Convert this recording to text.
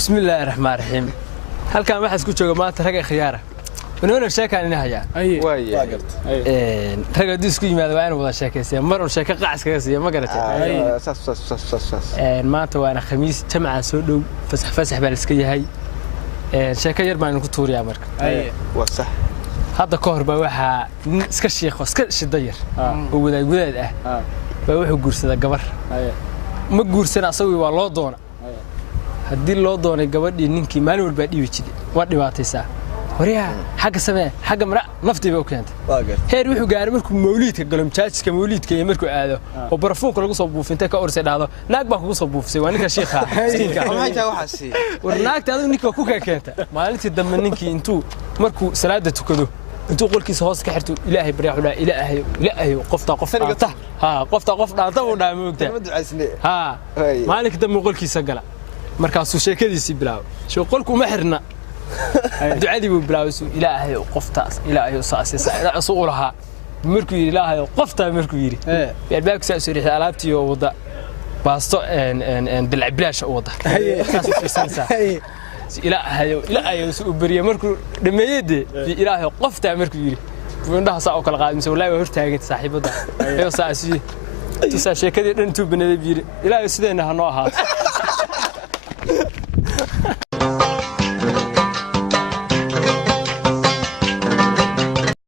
بسم الله الرحمن الرحيم هل كان واحد اسكو جوجو maanta rag khiyaara ونونا sheekan ina haya way rag hadii isku yimaado waa in wada sheekaysiin mar oo sheeka qaas kaga siiyo ma garatay maanta waana khamiis jamca soo dhow fasax baa iska yahay sheeka yar baan ku tuuriyaa marka waa sax hadda ka hor baa waxa iska sheekho iska shidayar oo wadaad ah baa wuxuu guursaday gabar ma guursan asagoo waa loo doona hadii loo doonay gabadhii ninkii maalin walba dhibi jiray waa dhibaataysaa wariyaa xagga samee xagga mara naftiiba u keentay heer wuxuu gaaray markuu mawliidka galo majaajka mawliidka iyo markuu aado oo barafuunka lagu soo buufintay ka orsay dhaado naag baa kugu soo buufisay waa ninka sheekha miskiinka maxay tahay waxaasi war naagta adigu ninka ku keenta maalintii dambe ninkii intuu markuu salaada tukado intuu qolkiisa hoos ka xirto ilaahay baryaxula ilaahay qofta qof dhaanta qofta qof dhaanta uu dhaamugta maalintii dambe qolkiisa gala markaasuu sheekadiisii bilaabo soo qolku ma xirna ducadii buu bilaabay ilaahay qoftaas ilaahay saasisa ila laha markuu ilaahay qofta markuu yiri albaabka soo riixay alaabtii oo wada baasto dilay bilaash oo wada ilaahay soo bariye markuu dhameeyay ilaahay qofta markuu yiri indhaha saa oo kala qaadayso wallahi waa hortaagay saaxiibada ayo saasi tusa sheekadii dhan tuu banaday yiri ilaahay sideena hanoo ahaato